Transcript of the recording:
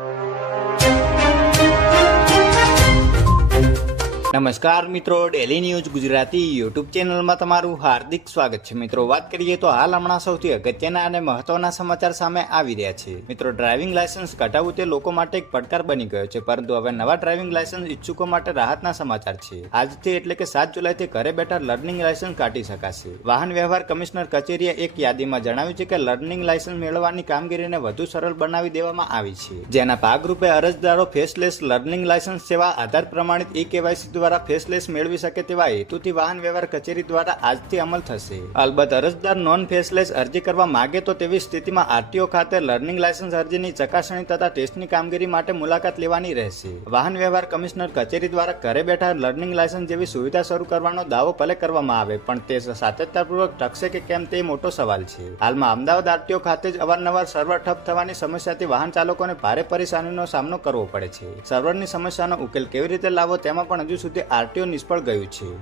you. નમસ્કાર મિત્રો daily news Gujarati YouTube ચેનલમાં તમારું હાર્દિક સ્વાગત છે. મિત્રો, વાત કરીએ તો હાલ હમણાં સૌથી અગત્યના અને મહત્વના સમાચાર સામે આવી રહ્યા છે. મિત્રો ડ્રાઇવિંગ લાયસન્સ કઢાવવું તે લોકો માટે એક પડકાર બની ગયો છે, પરંતુ હવે નવા ડ્રાઇવિંગ લાયસન્સ ઇચ્છુકો માટે રાહતના સમાચાર છે. આજથી એટલે કે સાત જુલાઈથી ઘરે બેઠા લર્નિંગ લાયસન્સ કાઢી શકાશે. વાહન વ્યવહાર કમિશનર કચેરીએ એક યાદીમાં જણાવ્યું છે કે લર્નિંગ લાયસન્સ મેળવવાની કામગીરીને વધુ સરળ બનાવી દેવામાં આવી છે. જેના ભાગરૂપે અરજદારો ફેસલેસ લર્નિંગ લાયસન્સ સેવા આધાર પ્રમાણિત ઈ કેવાયસી દ્વારા ફેસલેસ મેળવી શકે તેવા હેતુથી વાહન વ્યવહાર કચેરી દ્વારા આજથી અમલ થશે. અલબત્ત અરજદાર નોન ફેસલેસ અરજી કરવા માંગે તો તેવી સ્થિતિમાં આરટીઓ ખાતે લર્નિંગ લાયસન્સ અરજીની ચકાસણી તથા ટેસ્ટની કામગીરી માટે મુલાકાત લેવાની રહેશે. વાહન વ્યવહાર કમિશનર કચેરી દ્વારા ઘરે બેઠા લર્નિંગ લાયસન્સ જેવી સુવિધા શરૂ કરવાનો દાવો ભલે કરવામાં આવે, પણ તે સાતત્યપૂર્વક ટકશે કે કેમ તે મોટો સવાલ છે. હાલમાં અમદાવાદ આરટીઓ ખાતે જ અવારનવાર સર્વર ઠપ થવાની સમસ્યાથી વાહન ચાલકોને ભારે પરેશાનીનો સામનો કરવો પડે છે. સર્વરની સમસ્યાનો ઉકેલ કેવી રીતે લાવવો તેમાં પણ હજુ સુધી આરટીઓ નિષ્ફળ ગયું છે.